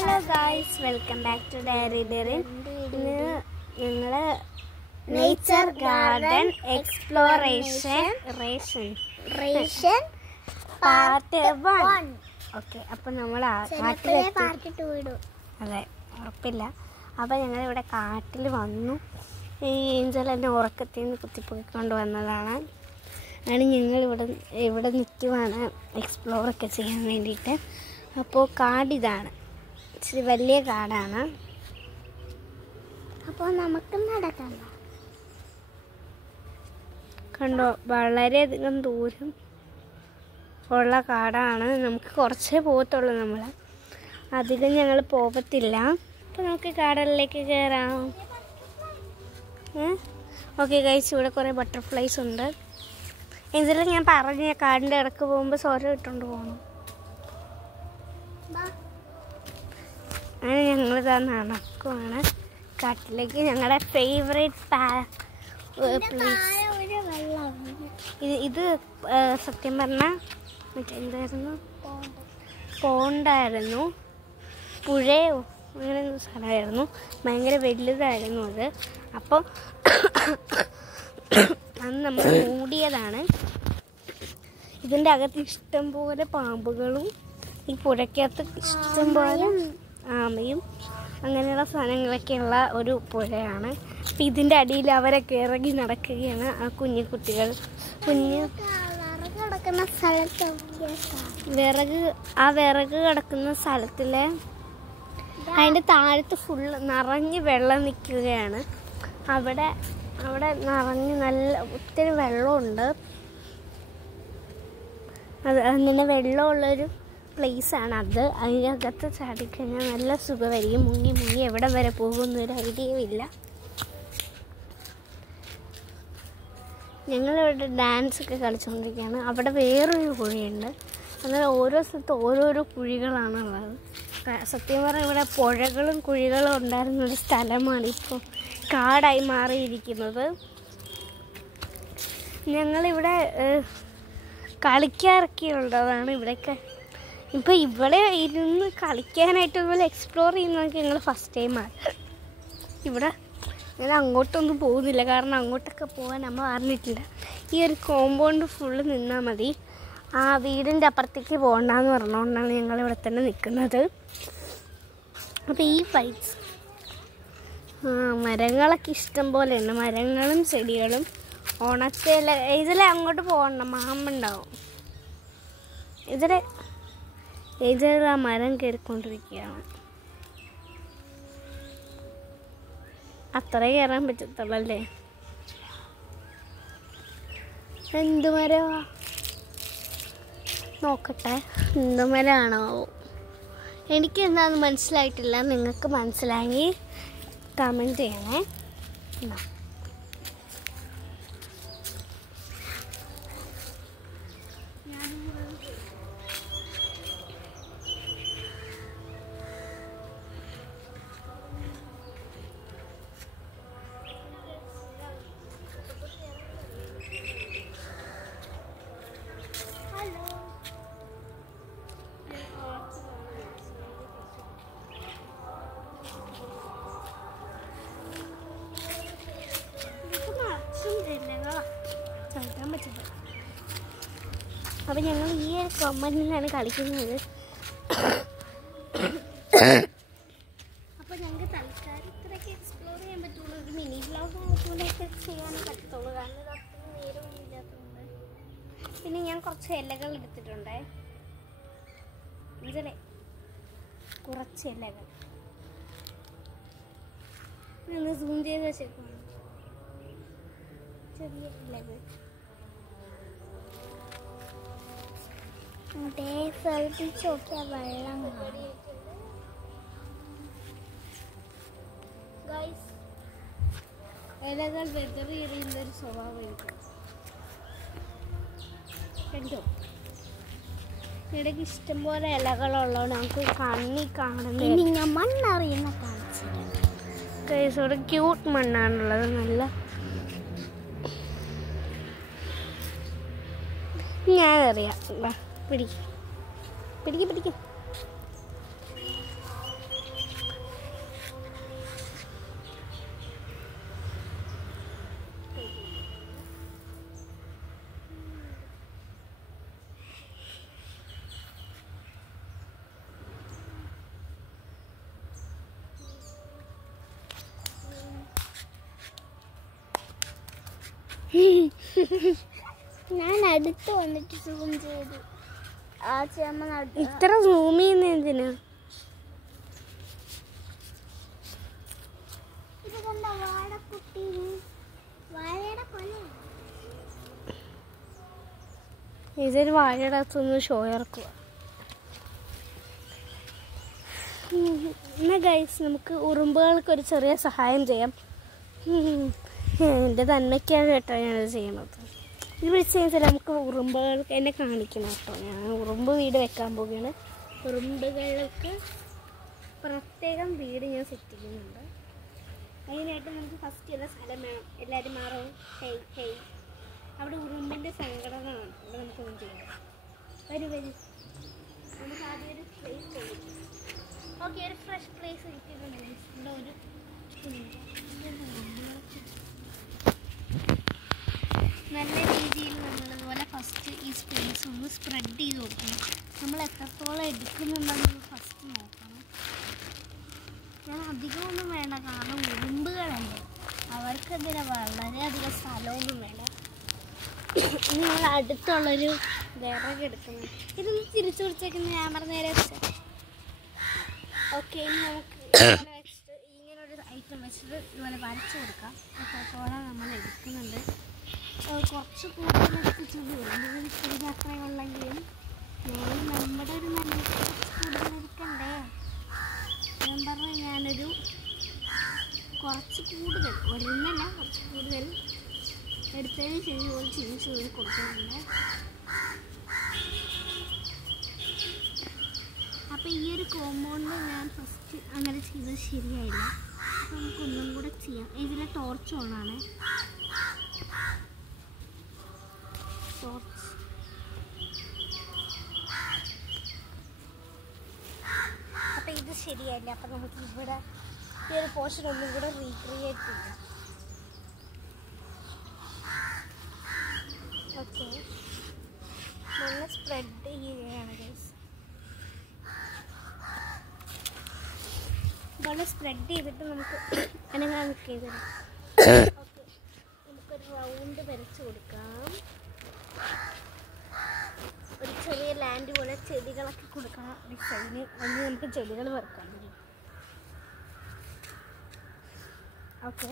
Hello guys, welcome back to diary ഡെറിൻ. ഇന്ന് ഞങ്ങൾ nature garden exploration part 1. Okay, അപ്പം നമ്മൾ അതെ, ഉറപ്പില്ല. അപ്പം ഞങ്ങളിവിടെ കാട്ടിൽ വന്നു. ഈ ഏഞ്ചൽ എന്നെ ഉറക്കത്തിൽ നിന്ന് കുത്തിപ്പൊക്കിക്കൊണ്ട് വന്നതാണ്. അങ്ങനെ ഞങ്ങൾ ഇവിടെ നിൽക്കുവാണ് എക്സ്പ്ലോറൊക്കെ ചെയ്യാൻ വേണ്ടിയിട്ട്. അപ്പോൾ കാടിതാണ്, ഇച്ചിരി വലിയ കാടാണ്. അപ്പോൾ നമുക്ക് നടക്കാം. കണ്ടോ, വളരെയധികം ദൂരം ഉള്ള കാടാണ്. നമുക്ക് കുറച്ചേ പോകത്തുള്ളൂ, നമ്മൾ അധികം ഞങ്ങൾ പോകത്തില്ല. അപ്പോൾ നമുക്ക് കാടലിലേക്ക് കയറാം. ഓക്കെ ഗൈസ്, ഇവിടെ കുറേ ബട്ടർഫ്ലൈസ് ഉണ്ട്. ഇതിൽ ഞാൻ പറഞ്ഞ കാടിൻ്റെ ഇടക്ക് പോകുമ്പോൾ സ്വരം ഇട്ടുകൊണ്ട് പോകണം. അങ്ങനെ ഞങ്ങളിതാ നടക്കുവാണ് കാട്ടിലേക്ക്. ഞങ്ങളുടെ ഫേവറേറ്റ് പ്ലേസ് ഇത് സത്യം പറഞ്ഞാൽ എന്തായിരുന്നു, പോണ്ടായിരുന്നു, പുഴയോ അങ്ങനെ സ്ഥലമായിരുന്നു. ഭയങ്കര വലുതായിരുന്നു അത്. അപ്പം അന്ന് നമ്മൾ മൂടിയതാണ്. ഇതിൻ്റെ അകത്ത് ഇഷ്ടംപോലെ പാമ്പുകളും ഈ പുഴയ്ക്കകത്ത് ഇഷ്ടംപോലെ ആമയും അങ്ങനെയുള്ള സാധനങ്ങളൊക്കെയുള്ള ഒരു പുഴയാണ്. അപ്പം ഇതിൻ്റെ അടിയിൽ അവരൊക്കെ ഇറങ്ങി നടക്കുകയാണ്. ആ കുഞ്ഞുകുട്ടികൾ കിടക്കുന്ന സ്ഥലത്ത് വിറക് കിടക്കുന്ന സ്ഥലത്തിലെ അതിൻ്റെ താഴത്ത് ഫുള്ള് നിറഞ്ഞ് വെള്ളം നിൽക്കുകയാണ്. അവിടെ നിറഞ്ഞ് നല്ല ഒത്തിരി വെള്ളമുണ്ട്. അങ്ങനെ വെള്ളമുള്ളൊരു പ്ലേസാണ് അത്. അതിനകത്ത് ചാടിക്കഴിഞ്ഞാൽ നല്ല സുഖമായിരിക്കും. മുങ്ങി എവിടെ വരെ പോകുന്നൊരു ഐഡിയയും ഇല്ല. ഞങ്ങളിവിടെ ഡാൻസൊക്കെ കളിച്ചുകൊണ്ടിരിക്കുകയാണ്. അവിടെ വേറൊരു കുഴിയുണ്ട്. അങ്ങനെ ഓരോ സ്ഥലത്ത് ഓരോരോ കുഴികളാണുള്ളത്. സത്യം പറഞ്ഞാൽ ഇവിടെ പുഴകളും കുഴികളും ഉണ്ടായിരുന്നൊരു സ്ഥലമാണ് ഇപ്പോൾ കാടായി മാറിയിരിക്കുന്നത്. ഞങ്ങളിവിടെ കളിക്കാറൊക്കെയുള്ളതാണ് ഇവിടെയൊക്കെ. ഇപ്പോൾ ഇവിടെ ഇരുന്ന് കളിക്കാനായിട്ട് ഇതുപോലെ എക്സ്പ്ലോർ ചെയ്യുന്നതൊക്കെ ഞങ്ങൾ ഫസ്റ്റ് ടൈമാണ്. ഇവിടെ ഞാൻ അങ്ങോട്ടൊന്നും പോകുന്നില്ല, കാരണം അങ്ങോട്ടൊക്കെ പോകാൻ അമ്മ പറഞ്ഞിട്ടില്ല. ഈ ഒരു കോമ്പൗണ്ട് ഫുള്ള് നിന്നാൽ മതി, ആ വീടിൻ്റെ അപ്പുറത്തേക്ക് പോകണ്ടെന്ന് പറഞ്ഞുകൊണ്ടാണ് ഞങ്ങളിവിടെ തന്നെ നിൽക്കുന്നത്. അപ്പോൾ ഈ പൈസ് മരങ്ങളൊക്കെ ഇഷ്ടം പോലെ ഉണ്ട്, മരങ്ങളും ചെടികളും. ഉണക്കയില ഇതിലെ അങ്ങോട്ട് പോകണ്ട, മാമ്പുണ്ടാവും. ഇതിൽ ആ മരം കയറിക്കൊണ്ടിരിക്കുകയാണ്. അത്രേ കയറാൻ പറ്റത്തുള്ളൂ അല്ലേ. എന്ത് മരമാ നോക്കട്ടെ, എന്ത് മരമാണോ? എനിക്ക് എന്താണെന്ന് മനസ്സിലായിട്ടില്ല. നിങ്ങൾക്ക് മനസ്സിലായെങ്കിൽ കമൻറ്റ് ചെയ്യണേ. അപ്പം ഞങ്ങൾ ഈ കോമ്പൗണ്ടിലാണ് കളിക്കുന്നത്. അപ്പോൾ ഞങ്ങൾക്ക് തൽക്കാലം ഇത്രയൊക്കെ എക്സ്പ്ലോർ ചെയ്യാൻ പറ്റുള്ളൂ. ഒരു മിനി വ്ലോഗ് പോലെയൊക്കെ ചെയ്യാനേ പറ്റത്തുള്ളൂ, കാരണം ഇത് അത്രയും നേരമൊന്നും ഇല്ലാത്തതുകൊണ്ട്. പിന്നെ ഞാൻ കുറച്ച് ഇലകൾ എടുത്തിട്ടുണ്ടേ, ഇതിലെ കുറച്ച് ഇലകൾ ഞാൻ സൂം ചെയ്ത് വെച്ചേക്കാണ്. ചെറിയ ഇലകൾ ശ്രദ്ധിച്ച് നോക്കിയാൽ വെള്ളം ഇലകൾ വെതറി എറിയുന്നൊരു സ്വഭാവമായിരിക്കും. കണ്ടോ, ഇടയ്ക്ക് ഇഷ്ടംപോലെ ഇലകളുള്ളതുകൊണ്ട് നമുക്ക് കണ്ണി കാണുന്ന മണ്ണറിയുന്ന കാണിച്ചോടെ ക്യൂട്ട് മണ്ണാണുള്ളത്. നല്ല ഞാനറിയാം. പിടിക്കും. ഞാൻ അടുത്ത് വന്നിട്ട് സൂം ചെയ്തു. ആ ചേമ്മ ഇത്ര സൂം ചെയ്യുന്ന എന്തിനാ? ഇത് കണ്ട വാഴക്കുട്ടി, വാഴയുടെ കൊല. ഇതൊരു വാഴയുടെ അകത്തൊന്ന് ഷോ ഇറക്കുക. എന്നാ ഗൈസ്, നമുക്ക് ഉറുമ്പുകൾക്ക് ഒരു ചെറിയ സഹായം ചെയ്യാം. എൻ്റെ നന്മയ്ക്കാണ് കേട്ടോ ഞാനത് ചെയ്യണത്. ഇത് വിളിച്ച് കഴിഞ്ഞാൽ നമുക്ക് ഉറുമ്പുകൾക്ക് എന്നെ കാണിക്കണം കേട്ടോ. ഞാൻ ഉറുമ്പ് വീട് വെക്കാൻ പോവുകയാണ്. ഉറുമ്പുകൾക്ക് പ്രത്യേകം വീട് ഞാൻ സെറ്റ് ചെയ്യുന്നുണ്ട്. അതിനായിട്ട് നമുക്ക് ഫസ്റ്റ് ഉള്ള സ്ഥലം വേണം. എല്ലാവരും മാറും. ഹെയ് ഹെയ്, അവിടെ ഉറുമ്പിൻ്റെ സംഘടന ആണ്. അവിടെ നമുക്കൊന്നും ചെയ്യാം. വരും നമുക്ക് ആദ്യം ഒരു പ്ലേസ് ചെയ്യും. ഓക്കെ, ഒരു ഫ്രഷ് പ്ലേസ് കിട്ടിയിട്ടുണ്ട്. ഇവിടെ ഒരു നല്ല രീതിയിൽ നമ്മളിതുപോലെ ഫസ്റ്റ് ഈ സ്പേസ് ഒന്ന് സ്പ്രെഡ് ചെയ്ത് കൊടുക്കണം. നമ്മൾ എത്രത്തോളം എടുക്കുന്നുണ്ടെന്ന് ഫസ്റ്റ് നോക്കണം. ഞാൻ അധികമൊന്നും വേണ്ട, കാരണം ഉറുമ്പുകളല്ലേ, അവർക്കെന്തിനാ വളരെയധികം സ്ഥലമൊന്നും വേണ്ട. ഇനി നമ്മൾ അടുത്തുള്ളൊരു വിറകെടുക്കണം. ഇതൊന്ന് തിരിച്ചു പിടിച്ചേക്കുന്ന ഞാൻ പറഞ്ഞ നേരെ വെച്ചാൽ ഓക്കെ. ഇനി നമുക്ക് വെച്ചിട്ട് ഇങ്ങനൊരു ഐറ്റം വെച്ചിട്ട് ഇതുപോലെ വരച്ചു കൊടുക്കാം. എത്രത്തോളം നമ്മൾ എടുക്കുന്നുണ്ട്. കുറച്ച് കൂടുതൽ എടുത്തിട്ടുണ്ട്. ഉറുമ്പുകൾ അത്രയുള്ളെങ്കിലും നമ്മുടെ ഒരു നല്ല കൂടുതൽ എടുക്കണ്ടേ. ഞാൻ പറഞ്ഞാൽ ഞാനൊരു കുറച്ച് കൂടുതൽ, ഒരെണ്ണല്ല കുറച്ച് കൂടുതൽ എടുത്തതിന് ശേഷം ഒരു ചിരിച്ച് കൊടുക്കുന്നുണ്ട്. അപ്പോൾ ഈ ഒരു കോമ്പൗണ്ട് ഞാൻ ഫസ്റ്റ് അങ്ങനെ ചെയ്തത് ശരിയായില്ല. അപ്പോൾ നമുക്കൊന്നും കൂടെ ചെയ്യാം. ഇതിലെ ടോർച്ച് ഓണാണ്. ടോർച്ച് അപ്പോൾ ഇത് ശരിയായില്ല. അപ്പോൾ നമുക്ക് ഇവിടെ ഈ ഒരു പോർഷൻ ഒന്നും കൂടെ റീക്രിയേറ്റ് ചെയ്യാം. ഓക്കെ, നല്ല സ്പ്രെഡ് ചെയ്യുകയാണ് ഗൈസ്. ഇതുപോലെ സ്പ്രെഡ് ചെയ്തിട്ട് നമുക്ക് അനങ്ങാൻ ചെയ്ത് തരാം. ഓക്കെ, നമുക്കൊരു റൗണ്ട് വരച്ച് കൊടുക്കാം. ഒരു ചെറിയ ലാൻഡ് പോലെ ചെടികളൊക്കെ കൊടുക്കണം ഡിസൈന്. അതിന് നമുക്ക് ചെടികൾ വരക്കാൻ പറ്റും. ഓക്കെ,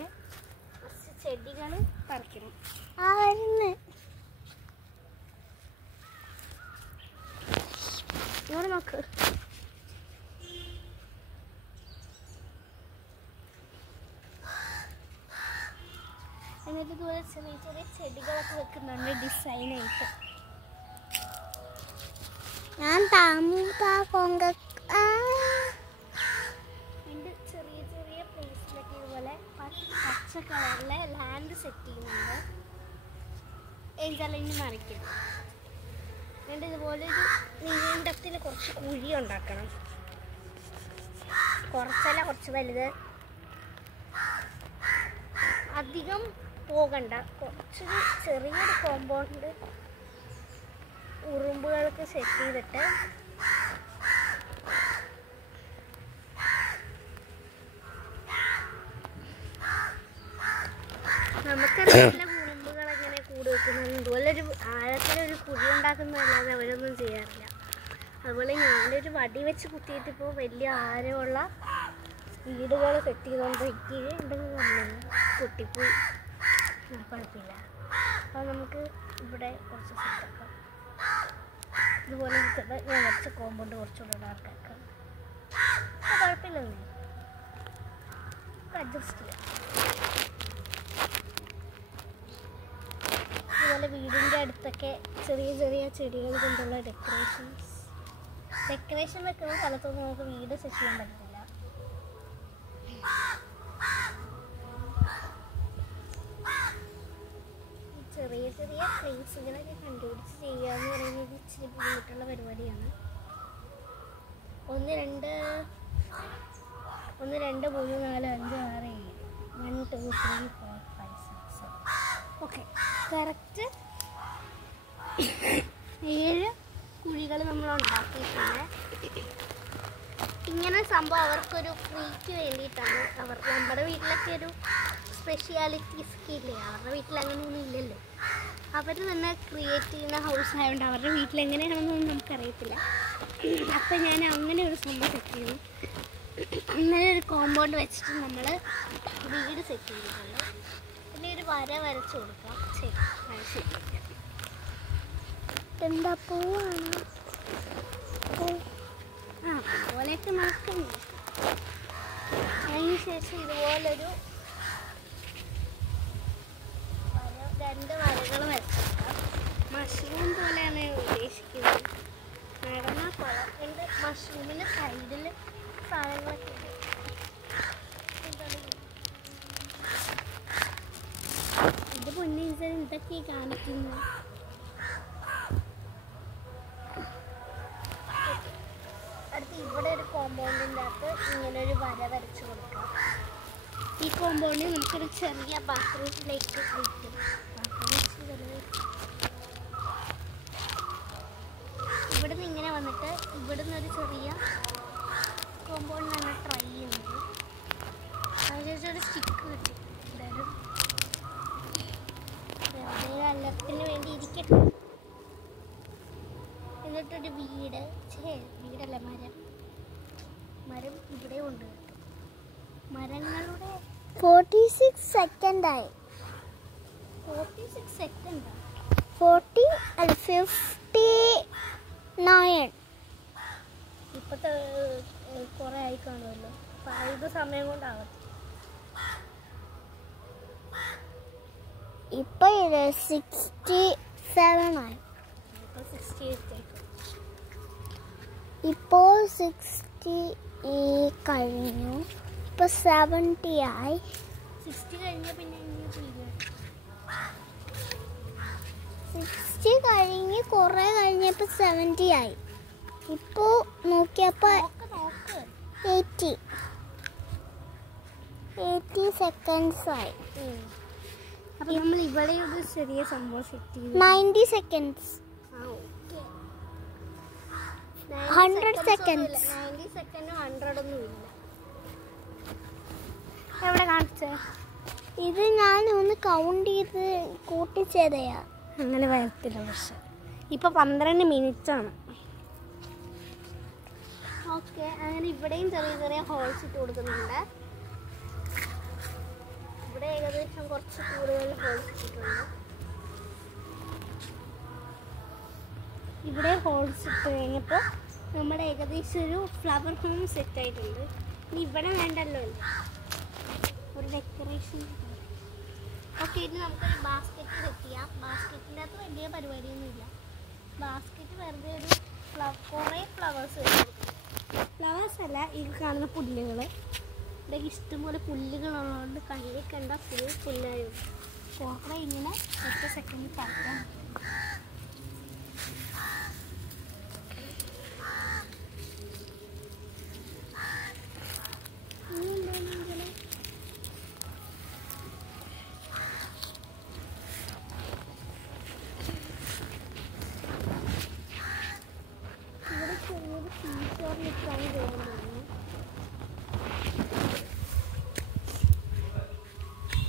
ഫസ്റ്റ് ചെടികൾ പറിക്കണം. ഇവിടെ നോക്ക്. എന്നിട്ട് ഇതുപോലെ ചെറിയ ചെറിയ ചെടികളൊക്കെ വെക്കുന്നുണ്ട് ഡിസൈനായിട്ട്. ഞാൻ എൻ്റെ ചെറിയ ചെറിയ പ്ലേസിലൊക്കെ ഇതുപോലെ പച്ച കളറിലെ ലാൻഡ് സെറ്റ് ചെയ്യുന്നുണ്ട്. എനിക്കല്ല ഇനി മറിക്കും. എന്നിട്ട് ഇതുപോലെ ഒരു നീണ്ടത്തിൽ കുറച്ച് കുഴി ഉണ്ടാക്കണം. കുറച്ചല്ല, കുറച്ച് വലുത്. അധികം പോകണ്ട, കുറച്ചൊരു ചെറിയൊരു കോമ്പൗണ്ട് ഉറുമ്പുകൾക്ക് സെറ്റ് ചെയ്തിട്ട് നമുക്കറിയില്ല ഉറുമ്പുകൾ എങ്ങനെ കൂട് വെക്കുന്നത്. ഇതുപോലെ ഒരു ആഴത്തിലൊരു കുഴി ഉണ്ടാക്കുന്നതല്ലാതെ അവരൊന്നും ചെയ്യാറില്ല. അതുപോലെ ഞാനൊരു വടി വെച്ച് കുത്തിയിട്ടിപ്പോൾ വലിയ ആഴമുള്ള വീടുകൾ സെറ്റ് ചെയ്തുകൊണ്ടിരിക്കുകയുണ്ടെന്ന് പറഞ്ഞു. പൊട്ടിപ്പോയി, കുഴപ്പമില്ല. അപ്പോൾ നമുക്ക് ഇവിടെ കുറച്ച് സെറ്റാക്കാം. ഇതുപോലെ ഞാൻ വെച്ച കോമ്പൗണ്ട് കുറച്ചുകൂടെ ഡാർക്കാക്കാം. കുഴപ്പമില്ലെന്നേ, അഡ്ജസ്റ്റ് ചെയ്യാം. അതുപോലെ വീടിൻ്റെ അടുത്തൊക്കെ ചെറിയ ചെറിയ ചെടികൾ കൊണ്ടുള്ള ഡെക്കറേഷൻ വെക്കുന്ന സ്ഥലത്തൊന്നും നമുക്ക് വീട് സെറ്റ് ചെയ്യാൻ പറ്റില്ല. ചെറിയ ചെറിയ പ്ലേസുകളൊക്കെ കണ്ടുപിടിച്ച് ചെയ്യുക എന്ന് പറയുന്നത് ഇച്ചിരി ബുദ്ധിമുട്ടുള്ള പരിപാടിയാണ്. 1 2 3 4 5 6 7 1 2 3 4 5 6 7. ഓക്കെ, കറക്റ്റ് 7 കുഴികൾ നമ്മൾ ഉണ്ടാക്കിയിട്ടുണ്ട്. ഇങ്ങനെ സംഭവം അവർക്കൊരു ഫ്രീക്ക് വേണ്ടിയിട്ടാണ്. നമ്മുടെ വീട്ടിലൊക്കെ ഒരു സ്പെഷ്യാലിറ്റീസ് ഒക്കെ ഇല്ലേ, അവരുടെ വീട്ടിൽ അങ്ങനെയൊന്നും ഇല്ലല്ലോ. അവർ തന്നെ ക്രിയേറ്റ് ചെയ്യുന്ന ഹൗസ് ആയതുകൊണ്ട് അവരുടെ വീട്ടിൽ എങ്ങനെയാണെന്നൊന്നും നമുക്കറിയത്തില്ല. അപ്പം ഞാൻ അങ്ങനെ ഒരു സംഭവം സെറ്റ് ചെയ്യുന്നു. ഇങ്ങനെ ഒരു കോമ്പൗണ്ട് വെച്ചിട്ട് നമ്മൾ വീട് സെറ്റ് ചെയ്തിട്ടുണ്ട്. പിന്നെ ഒരു വര വരച്ച് കൊടുക്കാം. ശരി, വരച്ചിരിക്കാം. എന്താ പൂവാണ്? ആ, അതുപോലെയൊക്കെ നോക്കുന്നു. അതിന് ശേഷം ഇതുപോലൊരു രണ്ട് വരകൾ വരച്ചെടുക്കാം. മഷ്റൂം പോലെയാണ് ഞാൻ ഉദ്ദേശിക്കുന്നത്. നടന്നാൽ കൊള്ളാം. എൻ്റെ മഷ്റൂമിന് സൈഡിൽ സാധനങ്ങളൊക്കെ ഉണ്ട്. ഇത് മുന്നേ ഇതൊക്കെ കാണിക്കുന്നു. അടുത്ത് ഇവിടെ ഒരു കോമ്പൗണ്ടിൻ്റെ അകത്ത് ഇങ്ങനെ ഒരു വര വരച്ച് കൊടുക്കാം. ഈ കോമ്പൗണ്ടിൽ നമുക്കൊരു ചെറിയ ബാത്റൂമിലേക്ക് വയ്ക്കും. ഇവിടുന്ന് ഇങ്ങനെ വന്നിട്ട് ഇവിടുന്ന് ഒരു ചെറിയ കോമ്പൗണ്ടിനാണ് ട്രൈ ചെയ്യുന്നത്. അതിനുശേഷം ഒരു സ്റ്റിക്ക് കിട്ടി. എന്തായാലും അല്ലത്തിന് വേണ്ടി ഇരിക്കട്ടെ. എന്നിട്ടൊരു വീട്, വീടല്ല, മരം ഇവിടെ ഉണ്ട്. മരങ്ങളുടെ 46 സെക്കൻഡായി. 46 സെക്കൻഡ് 40 അല്ല 59. ഇപ്പോഴത്തെ കുറേ ആയി കാണുമല്ലോ. ഇത് സമയം കൊണ്ടാവട്ടെ. ഇപ്പൊ 67 ആയി. ഇപ്പോൾ 68 ആയി. ഇപ്പോൾ 60 കഴിഞ്ഞു. ഇപ്പൊ 70 ആയി. 60 കഴിഞ്ഞാൽ പിന്നെ ഇങ്ങനെ തീരുക. 60 കഴിഞ്ഞ് കുറെ കഴിഞ്ഞപ്പോ 70 ആയി. ഇപ്പോ നോക്കിയപ്പോ നോക്ക് 80 സെക്കൻഡ്സ് ആയി. അപ്പം നമ്മൾ ഇവിടെ ഒരു ചെറിയ സംഭവം സെറ്റ് ചെയ്തു. 90 സെക്കൻഡ്സ്. 100 സെക്കൻഡ്സ്. 90 സെക്കൻഡും 100 ഒന്നും ഇല്ല. എവിടെ കാണിച്ചേ? ഇത് ഞാൻ ഒന്ന് കൗണ്ട് ചെയ്ത് കൂട്ടിച്ചേതയാ. അങ്ങനെ വരത്തില്ല. പക്ഷെ ഇപ്പൊ 12 മിനിറ്റ് ആണ്. ഓക്കെ, അങ്ങനെ ഇവിടെയും ചെറിയ ചെറിയ ഹോൾസ് ഇട്ട് കൊടുക്കുന്നുണ്ട്. ഇവിടെ ഏകദേശം കുറച്ച് കൂടുതൽ ഹോൾസ് ഇട്ടിട്ടുണ്ട്. ഇവിടെ ഹോൾസ് ഇട്ട് കഴിഞ്ഞപ്പോൾ നമ്മുടെ ഏകദേശം ഒരു ഫ്ലവർ ഹോം സെറ്റ് ആയിട്ടുണ്ട്. ഇനി ഇവിടെ വേണ്ടല്ലോ ഒരു ഡെക്കറേഷൻ. ഓക്കെ, ഇനി നമുക്കൊരു ബാസ്ക്കറ്റ് സെറ്റ് ചെയ്യാം. ബാസ്ക്കറ്റിൻ്റെ അകത്ത് വലിയ പരിപാടിയൊന്നുമില്ല. ബാസ്ക്കറ്റ് വെറുതെ ഒരു കുറേ ഫ്ലവേഴ്സ് വെച്ചിരിക്കും. ഫ്ലവേഴ്സ് അല്ല, ഈ കാണുന്ന പുല്ലുകൾ. ഇവിടെ ഇഷ്ടംപോലെ പുല്ലുകളുള്ളതുകൊണ്ട് കണ്ണിൽ കണ്ട ഫുൾ പുല്ലായുണ്ട്. കുറേ ഇങ്ങനെ 10 സെക്കൻഡ് പറക്കാം. ഇവിടെ ചെറിയൊരു ഫീച്ചർ നിൽക്കാൻ തോന്നുന്നു.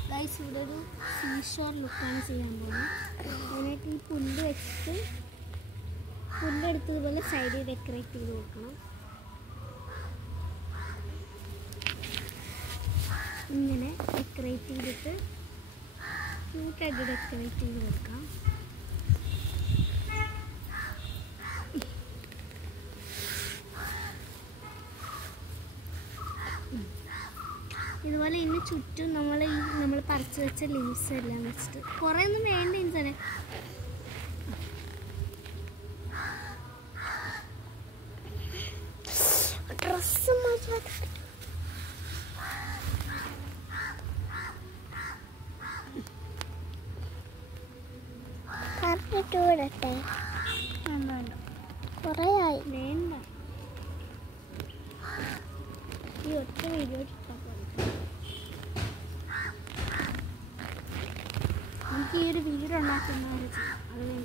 ഗൈസ്, ഇവിടെ ഒരു സീഷോർ ലുക്കാണ് ചെയ്യാൻ പോകുന്നത്. അതിനായിട്ട് ഈ പുല്ല് വെച്ചിട്ട് പുല്ലെടുത്തതുപോലെ സൈഡിൽ ഡെക്കറേറ്റ് ചെയ്ത് കൊടുക്കണം. ഇങ്ങനെ ഡെക്കറേറ്റ് ചെയ്തിട്ട് നീട്ടായിട്ട് ഡെക്കറേറ്റ് ചെയ്ത് കൊടുക്കാം. ഇതുപോലെ ഇതിന് ചുറ്റും നമ്മൾ പറിച്ച് വെച്ച ലീവ്സ് എല്ലാം വെച്ചിട്ട് കുറേ ഒന്നും വേണ്ട. ഇങ്ങനെ ഡ്രസ്സ് പറഞ്ഞിട്ട് വിടട്ടെ. വേണ്ട, കുറേ ആയി. വേണ്ട, ഈ ഒറ്റ വീഡിയോ ഇട്ടാൽ പോലെ. നമുക്ക് ഈ ഒരു വീടുണ്ടാക്കുന്ന ഒരു ചെയ്യാം. അത് ഞാൻ